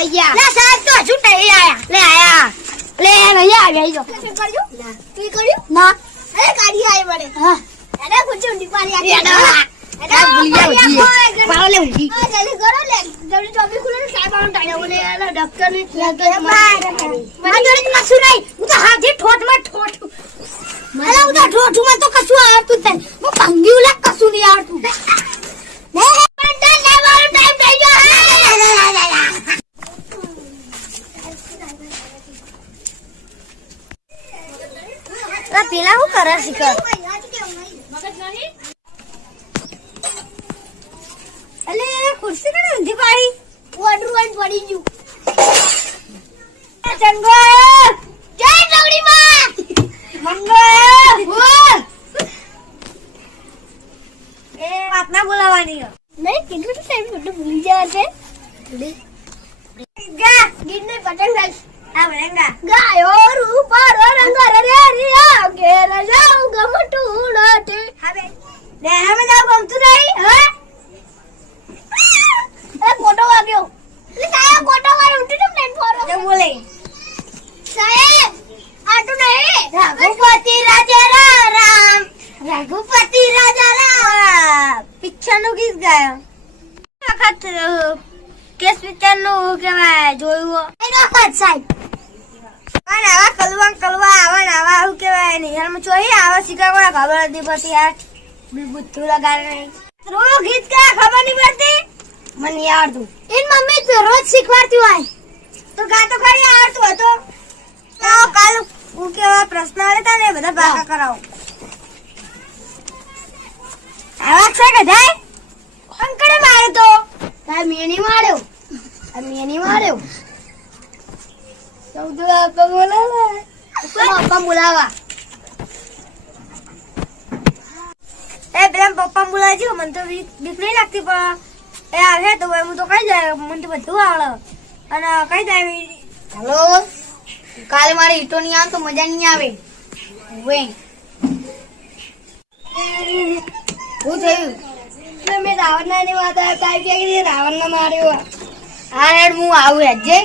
આઈ ગયા લે સાહેબ તો હજુ નહીં આયા લે આયા લે નહીં આવી જો તું કર્યું ના અરે ગાડી આવી મળે હા એને પૂછ્યું દીપારી ભૂલી ગયા ભૂલી પાવ લે ભૂલી જલ્દી કરો લે જલ્દી ચોબી ખુલે સાહેબ આનો ટાઈમ બોલે ડોક્ટર ને મારી જોડે તો કશું નહીં હું તો હાથી ઠોઠમાં ઠોઠું અલા હું તો ઠોઠુમાં તો કશું આવડતું જ નહીં હું ભંગ્યું લે કશું નહીં આવડતું ને પંદર ને મારો ટાઈમ થઈ ગયો પેલા શું કરે શીખર અલે ખુરશી ને ઊંધી પાડી ઓડરું આઈને પડી ગયું ચંગો જય નવડી માં મંગો બોલ એ વાત ના બોલાવાની નહીં કેટલું તો ટાઈમ બધું ભૂલી જાય છે ગા ગીરને પતંગ ગાઈશ આ વળંગા ગાયો રૂપા રંગ રે રિયા ઘેર જાઉં ગમટું નાટે હવે લે હવે જાવ ગમતું નહીં હા એ કોટો વાગ્યો એટલે સાહેબ કોટો વાળો ઉઠી ને પ્લેન ફોરો જે બોલે સાહેબ આટું નહીં રઘુપતિ રાજા રામ રઘુપતિ રાજા રામ પિક્ચર નું ગીત ગાયો વખત કેસ પિક્ચર નું કેવાય જોયું એ વખત સાહેબ પણ આવા કલવા આવા શું કેવાય નિહાળમાં ચોઈ આવા શીખા કોઈ ખબર નથી પડતી યાર બુદ્ધુ લગાડે નહીં રોજ ગીત કા ખબર નહીં પડતી મને નહીં આવડતું એન મમ્મી તો રોજ શીખવાડતી હોય તો ગા તો ખરી આવડતું હતો તો કાલ હું કેવા પ્રશ્ન આવે તા ને એ બધા ભાગા કરાવો આવા છે કે જાય અંકડે માર્યો તો તાર મેની માર્યો આ મેની માર્યો પપ્પા બોલાવા એ પેલા પપ્પા બોલાવજો મને તો બીક નહીં લાગતી પણ એ આવે તો હું તો કઈ જાય મને તો બધું આવડે અને કઈ જાય હેલો કાલે મારે ઈટો નહીં આવે તો મજા નહીં આવે વે શું થયું મેં રાવણ ની વાત રાવણ ને માર્યો હા હેડ હું આવું હેડ જે